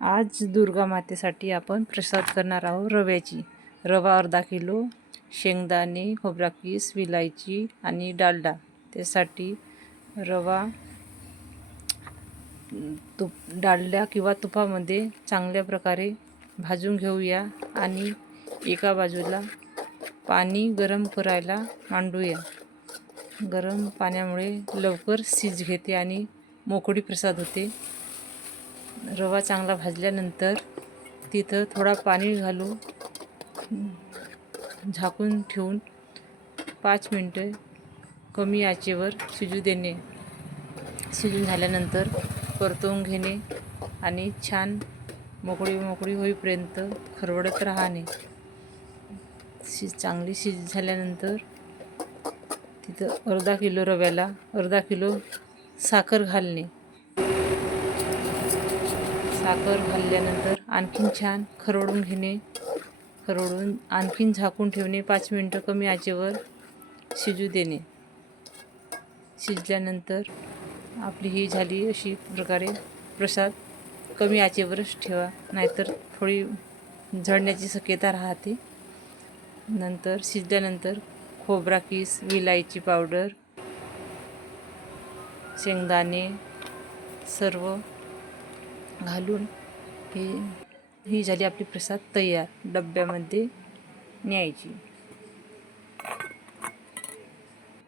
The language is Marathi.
आज दुर्गा मातेसाठी आपण प्रसाद करणार आहोत रव्याची. रवा अर्धा किलो शेंगदाणे खोबरा किस विलायची आणि डालडा. त्यासाठी रवा तुप डालड्या किंवा तुपामध्ये चांगल्या प्रकारे भाजून घेऊया आणि एका बाजूला पाणी गरम करायला मांडूया. गरम पाण्यामुळे लवकर शिज घेते आणि मोकळी प्रसाद होते. रवा चांगला भाजल्यानंतर तिथं थोडा पाणी घालू झाकून ठेवून पाच मिनटं कमी आचेवर शिजू देणे. शिजून झाल्यानंतर परतवून घेणे आणि छान मोकळी मोकळी होईपर्यंत खरवडत राहणे. शि चांगली शिज झाल्यानंतर तिथं अर्धा किलो रव्याला अर्धा किलो साखर घालणे. साखर घालल्यानंतर आणखीन छान खरवडून घेणे खरवडून आणखीन झाकून ठेवणे पाच मिनटं कमी आचेवर शिजू देणे. शिजल्यानंतर आपली ही झाली अशी प्रकारे प्रसाद कमी आचेवरच ठेवा नाहीतर थोडी झडण्याची शक्यता राहते. नंतर शिजल्यानंतर खोबरा किस विलायची पावडर शेंगदाणे सर्व घालून ही ही झाली आपली प्रसाद तयार डब्यामध्ये न्यायची.